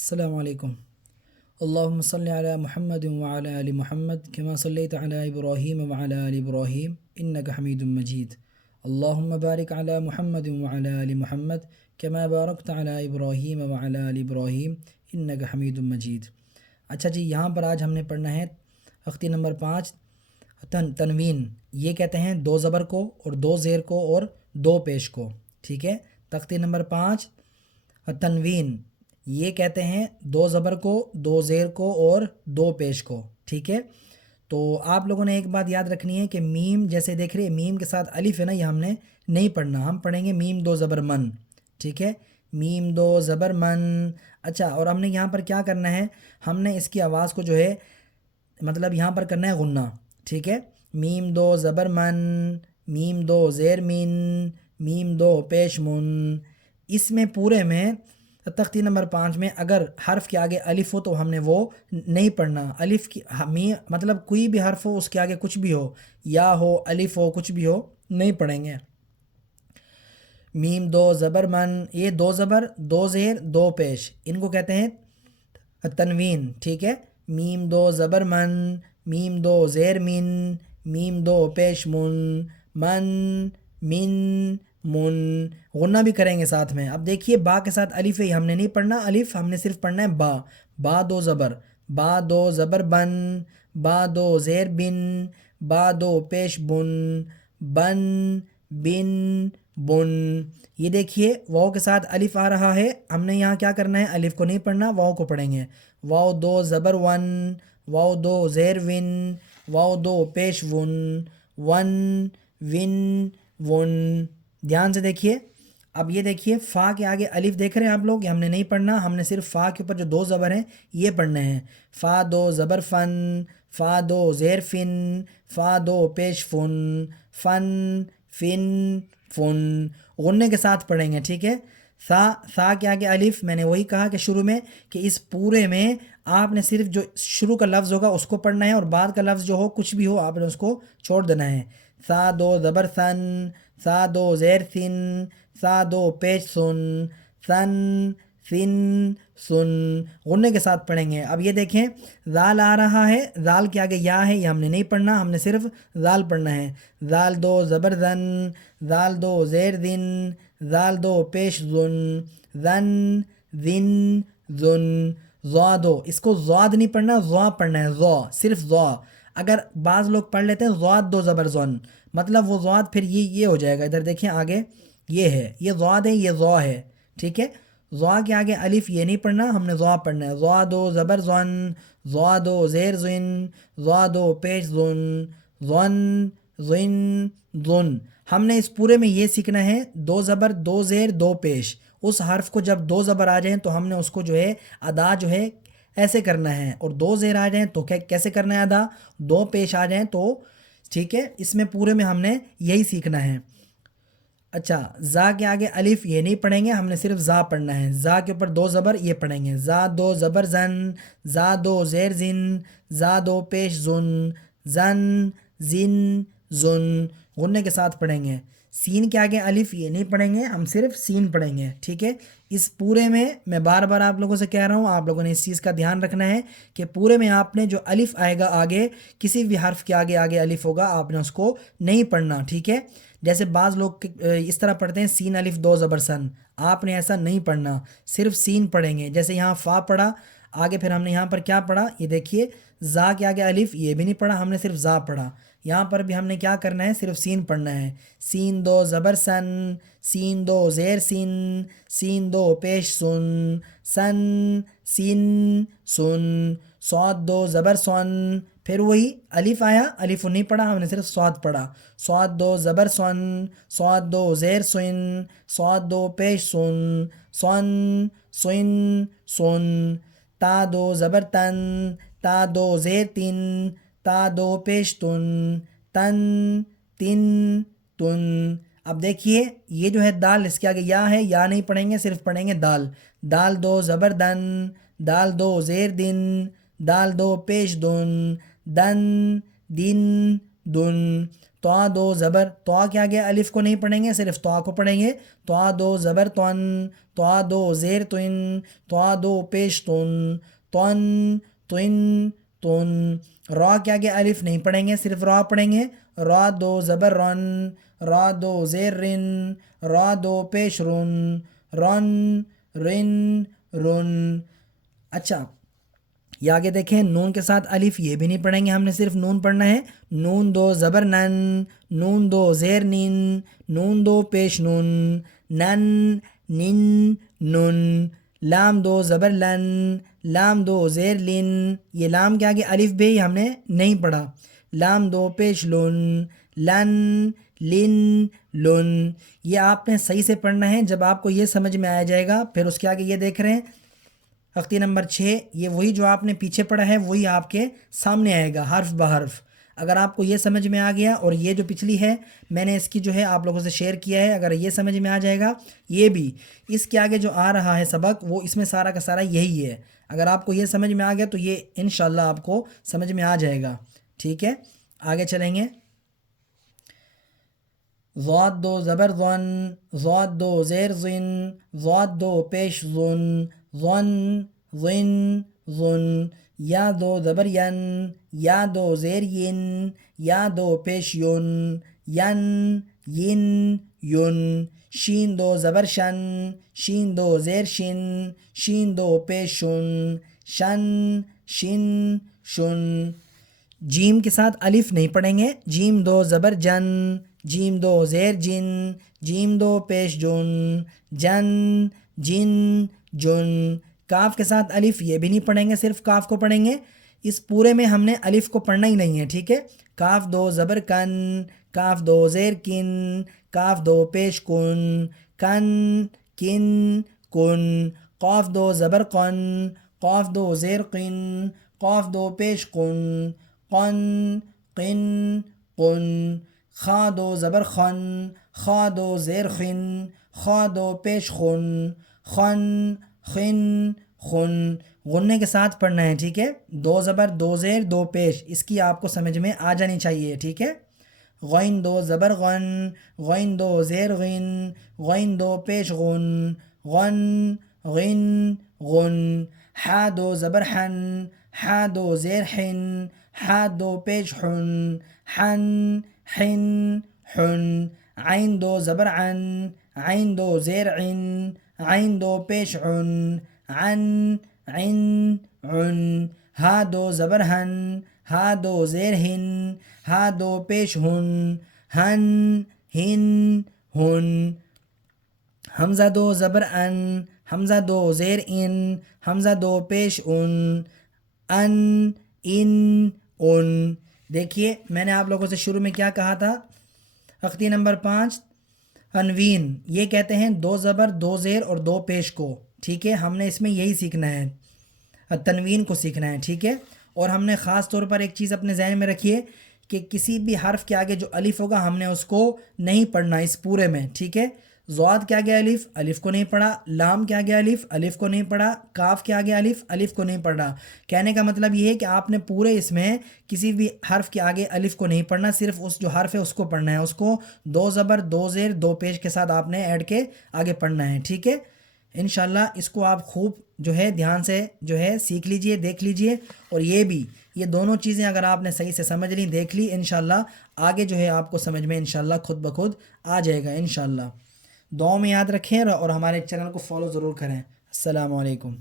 السلام علیکم۔ اللہم صلی علی محمد وعلی آل محمد کما صلیت علی ابراہیم وعلی آل ابراہیم انک حمید مجید۔ اللہم بارک علی محمد وعلی آل محمد کما بارکت علی ابراہیم وعلی آل ابراہیم انک حمید مجید۔ اچھا جی، یہاں پر آج ہم نے پڑھنا ہے تختی نمبر 5 تنوین۔ یہ کہتے ہیں دو زبر کو اور دو زیر کو اور دو پیش کو، ٹھیک ہے۔ تختی نمبر 5 تنوین، یہ کہتے ہیں دو زبر کو، دو زیر کو اور دو پیش کو، ٹھیک ہے۔ تو آپ لوگوں نے ایک بات یاد رکھنی ہے کہ میم جیسے دیکھ رہے ہیں، میم کے ساتھ الف ہے نا، یہ ہم نے نہیں پڑھنا، ہم پڑھیں گے میم دو زبر من، ٹھیک ہے، میم دو زبر من۔ اچھا، اور ہم نے یہاں پر کیا کرنا ہے، ہم نے اس کی آواز کو جو ہے مطلب یہاں پر کرنا ہے غنہ، ٹھیک ہے۔ میم دو زبر من، میم دو زیر من، میم دو پیش من۔ اس میں پورے میں تختی نمبر 5 میں اگر حرف کے آگے الف ہو تو ہم نے وہ نہیں پڑھنا۔ الف کی مطلب کوئی بھی حرف ہو، اس کے آگے کچھ بھی ہو، یا ہو الف ہو کچھ بھی ہو، نہیں پڑھیں گے۔ میم دو زبر من، یہ دو زبر دو زیر دو پیش، ان کو کہتے ہیں تنوین، ٹھیک ہے۔ میم دو زبر من، میم دو زیر من، میم دو پیش من، من من من۔ غنہ بھی کریں گے ساتھ میں۔ اب دیکھیے با کے ساتھ الف ہے، ہم نے نہیں پڑھنا الف، ہم نے صرف پڑھنا ہے با۔ با دو زبر، با دو زبر بن، با دو زیر بن، با دو پیش بن، بن بن بن۔ یہ دیکھیے واؤ کے ساتھ الف آ رہا ہے، ہم نے یہاں کیا کرنا ہے، الف کو نہیں پڑھنا، واؤ کو پڑھیں گے۔ واؤ دو زبر ون، واؤ دو زیر ون، واؤ دو پیش ون، ون ون ون۔ دھیان سے دیکھیے۔ اب یہ دیکھیے فا کے آگے الف دیکھ رہے ہیں آپ لوگ، یہ ہم نے نہیں پڑھنا، ہم نے صرف فا کے اوپر جو دو زبر ہیں یہ پڑھنے ہیں۔ فا دو زبر فن، فا دو زیر فن، فا دو پیش فن، فن فن فن۔ غنے کے ساتھ پڑھیں گے، ٹھیک ہے۔ سا کے آگے الف، میں نے وہی کہا کہ شروع میں کہ اس پورے میں آپ نے صرف جو شروع کا لفظ ہوگا اس کو پڑھنا ہے، اور بعد کا لفظ جو ہو کچھ بھی ہو آپ نے اس کو چھوڑ دینا ہے۔ سا دو زبر سن، سا دو زیر سن، سا دو پیش سن، سن سن سن۔ غنے کے ساتھ پڑھیں گے۔ اب یہ دیکھیں زال آ رہا ہے، زال کے آگے یا ہے، یہ ہم نے نہیں پڑھنا، ہم نے صرف زال پڑھنا ہے۔ زال دو زبر زن، زال دو زیر زن، زال دو پیش زن، زن زن زن۔ زوا دو، اس کو زواد نہیں پڑھنا، زوا پڑھنا ہے، زوا صرف زوا۔ اگر بعض لوگ پڑھ لیتے ہیں زواد دو زبر زن، مطلب وہ زواد پھر یہ ہو جائے گا، ادھر دیکھیں آگے یہ ہے، یہ زواد ہے، یہ زوا ہے، ٹھیک ہے۔ زوا کے آگے الف یہ نہیں پڑھنا، ہم نے زوا پڑھنا ہے۔ زوا دو زبر زن، زوا دو زیر زن، زوا دو پیش زن، زن زن زن۔ ہم نے اس پورے میں یہ سیکھنا ہے دو زبر دو زیر دو پیش۔ اس حرف کو جب دو زبر آ جائیں تو ہم نے اس کو جو ہے ادا جو ہے ایسے کرنا ہے، اور دو زیر آ جائیں تو کیسے کرنا ہے ادا، دو پیش آ جائیں تو، ٹھیک ہے۔ اس میں پورے میں ہم نے یہی سیکھنا ہے۔ اچھا، زا کے آگے الف یہ نہیں پڑھیں گے، ہم نے صرف زا پڑھنا ہے۔ زا کے اوپر دو زبر یہ پڑھیں گے۔ زا دو زبر زن، زا دو زیر زن، زا دو پیش زن، زن زن زن۔ غنے کے ساتھ پڑھیں گے۔ سین کے آگے الف یہ نہیں پڑھیں گے، ہم صرف سین پڑھیں گے، ٹھیک ہے۔ اس پورے میں میں بار بار آپ لوگوں سے کہہ رہا ہوں، آپ لوگوں نے اس چیز کا دھیان رکھنا ہے کہ پورے میں آپ نے جو الف آئے گا آگے، کسی بھی حرف کے آگے الف ہوگا، آپ نے اس کو نہیں پڑھنا، ٹھیک ہے۔ جیسے بعض لوگ اس طرح پڑھتے ہیں سین الف دو زبر سن، آپ نے ایسا نہیں پڑھنا، صرف سین پڑھیں گے۔ جیسے یہاں فا پڑھا، آگے پھر ہم نے یہاں پر کیا پڑھا، یہ دیکھیے زا کے آگے الف یہ بھی نہیں پڑھا، ہم نے صرف زا پڑھا۔ یہاں پر بھی ہم نے کیا کرنا ہے، صرف سین پڑھنا ہے۔ سین دو زبر سن، سین دو زیر سن، سین دو پیش سن، سن سن سن۔ صاد دو زبر سن، پھر وہی الف آیا، الف نہیں پڑھا، ہم نے صرف صاد پڑھا۔ صاد دو زبر سن، صاد دو زیر سن، صاد دو پیش سن، سن سن سن۔ تا دو زبر تن، تا دو زیر تن، تا دو پیش تن، تن تن تن۔ اب دیکھیے یہ جو ہے دال، اس کے آگے یا ہے، یا نہیں پڑھیں گے، صرف پڑھیں گے دال۔ دال دو زبر دن، دال دو زیر دن، دال دو پیش دن، دن دن دن۔ تو دو زبر، تو کیا گیا الف کو نہیں پڑھیں گے، صرف تو کو پڑھیں گے، تو دو زبر تون، تو دو زیر تن، تو دو پیش تن، تن تن تن۔ را کیا گیا الف نہیں پڑھیں گے، صرف را پڑھیں گے، را دو زبر رن، را دو زیر رن، را دو پیش رن، رن رن رن۔ اچھا یہ آگے دیکھیں نون کے ساتھ الف، یہ بھی نہیں پڑھیں گے، ہم نے صرف نون پڑھنا ہے، نون دو زبر نن، نون دو زیر نین، نون دو پیش نون، نن نن نن۔ لام دو زبر لن، لام دو زیر لن، یہ لام کے آگے الف بھی ہم نے نہیں پڑھا، لام دو پیش لن، لن لن لن۔ یہ آپ نے صحیح سے پڑھنا ہے، جب آپ کو یہ سمجھ میں آ جائے گا پھر اس کے آگے یہ دیکھ رہے ہیں تختی نمبر 6، یہ وہی جو آپ نے پیچھے پڑھا ہے وہی آپ کے سامنے آئے گا حرف بحرف۔ اگر آپ کو یہ سمجھ میں آ گیا، اور یہ جو پچھلی ہے میں نے اس کی جو ہے آپ لوگوں سے شیئر کیا ہے، اگر یہ سمجھ میں آ جائے گا، یہ بھی اس کے آگے جو آ رہا ہے سبق وہ اس میں سارا کا سارا یہی ہے۔ اگر آپ کو یہ سمجھ میں آ گیا تو یہ انشاءاللہ آپ کو سمجھ میں آ جائے گا، ٹھیک ہے۔ آگے چلیں گے، ضاد دو زبر ظن، ضاد دو زیر ظن، ضاد دو پیش ظن، ظن ظن ظن۔ یا دو زبر ین، یا دو زیر ین، یا دو پیش یون، ین ین یون۔ شین دو زبر شن، شین دو زیر شن، شین دو پیش شن، شن شن شن۔ جیم کے ساتھ الف نہیں پڑھیں گے، جیم دو زبر جن، جیم دو زیر جن، جیم دو پیش جن، جن جن جن۔ کاف کے ساتھ الف یہ بھی نہیں پڑھیں گے، صرف کاف کو پڑھیں گے، اس پورے میں ہم نے الف کو پڑھنا ہی نہیں ہے، ٹھیک ہے۔ کاف دو زبر کن، کاف دو زیر کن، کاف دو پیش کن، کن کن کن۔ قاف دو زبر قن، قاف دو زیر قن، قاف دو پیش قن، قن قن قن۔ خا دو زبر خن، خا دو زیر خن، خا دو پیش خن، خن خن خن۔ غنے کے ساتھ پڑھنا ہے، ٹھیک ہے، دو زبر دو زیر دو پیش، اس کی آپ کو سمجھ میں آ جانی چاہیے، ٹھیک ہے۔ غین دو زبر غن، غین دو زیر غن، غین دو پیش غن، غن غن غن۔ حا دو زبر حن، حا دو زیر حن، حا دو پیش حن، حن حن حن۔ عین دو زبر عن، عین دو زیر عن، عین دو پیش عن، عن عن عن۔ ہا دو زبر ہن، ہا دو زیر ہن، ہا دو پیش ہن، ہن ہن ہن۔ حمزہ دو زبر ان، حمزہ دو زیر ان، حمزہ دو پیش ان، ان ان ان۔ دیکھیے میں نے آپ لوگوں سے شروع میں کیا کہا تھا، تختی نمبر 5 تنوین، یہ کہتے ہیں دو زبر دو زیر اور دو پیش کو، ٹھیک ہے، ہم نے اس میں یہی سیکھنا ہے، تنوین کو سیکھنا ہے، ٹھیک ہے۔ اور ہم نے خاص طور پر ایک چیز اپنے ذہن میں رکھیے کہ کسی بھی حرف کے آگے جو الف ہوگا ہم نے اس کو نہیں پڑھنا اس پورے میں، ٹھیک ہے۔ ضاد کے آگے الف، الف کو نہیں پڑھا، لام کے آگے الف، الف کو نہیں پڑھا، کاف کے آگے الف، الف کو نہیں پڑھا۔ کہنے کا مطلب یہ ہے کہ آپ نے پورے اس میں کسی بھی حرف کے آگے الف کو نہیں پڑھنا، صرف اس جو حرف ہے اس کو پڑھنا ہے، اس کو دو زبر دو زیر دو پیش کے ساتھ آپ نے ایڈ کے آگے پڑھنا ہے، ٹھیک ہے۔ انشاءاللہ اس کو آپ خوب جو ہے دھیان سے جو ہے سیکھ لیجئے، دیکھ لیجئے، اور یہ بھی یہ دونوں چیزیں اگر آپ نے صحیح سے سمجھ لی، دیکھ لی، انشاءاللہ آگے جو ہے آپ کو سمجھ میں انشاءاللہ خود بخود آ جائے گا انشاءاللہ۔ دعاؤں میں یاد رکھیں اور ہمارے چینل کو فالو ضرور کریں۔ السلام علیکم۔